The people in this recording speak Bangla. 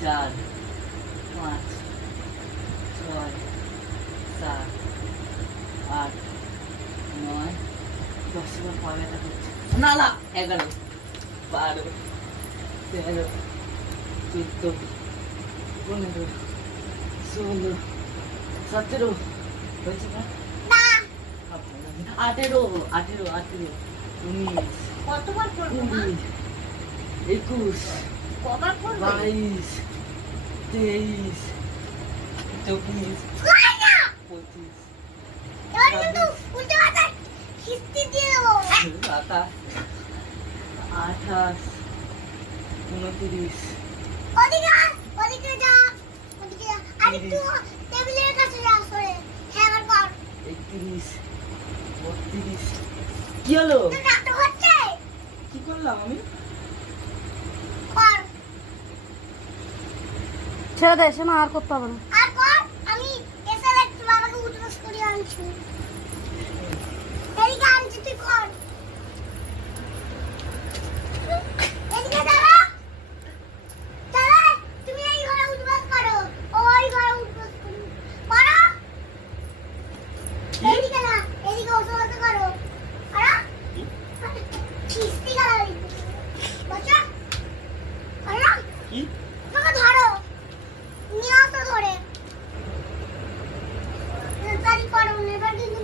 4 5 6 7 8 9 10 বার পা ব্যথা করছে না না 11 12 13 14 15 16 17 হয়েছে না 18 19 কতবার করবো মা? 21 কবার করবে? 22 23 24 কই না? 25 এবার কিন্তু উল্টো হাতে খিস্তি দিয়ে দেবো। 27 28 29 ওদিকে আয়, ওদিকে যা, ওদিকে যা। আর একটু টেবিলের কাছে যা সরে। হ্যাঁ, এবার কর। 31 32 কি হলো তোর ডাক্তার হচ্ছে? কি করলাম আমি কর। ছেড়ে দে, সে না আর করতে হবে না। আর কর। আমি এসে একটু বাবাকে উঠবস করিয়ে আনছি। এদিকে আনছি, তুই কর। এদিকে দাঁড়া। দাঁড়া, তুমি এই ঘরে উঠবস করো। ওই ঘরে উঠবস করো। করো। এদিকে না, এদিকে ওসব করো। করো। খিস্তি গালা বসো। করো। কি তোকে ধরো। নিয়ে আসো ধরে। তাড়াতাড়ি করো, এবার কিন্তু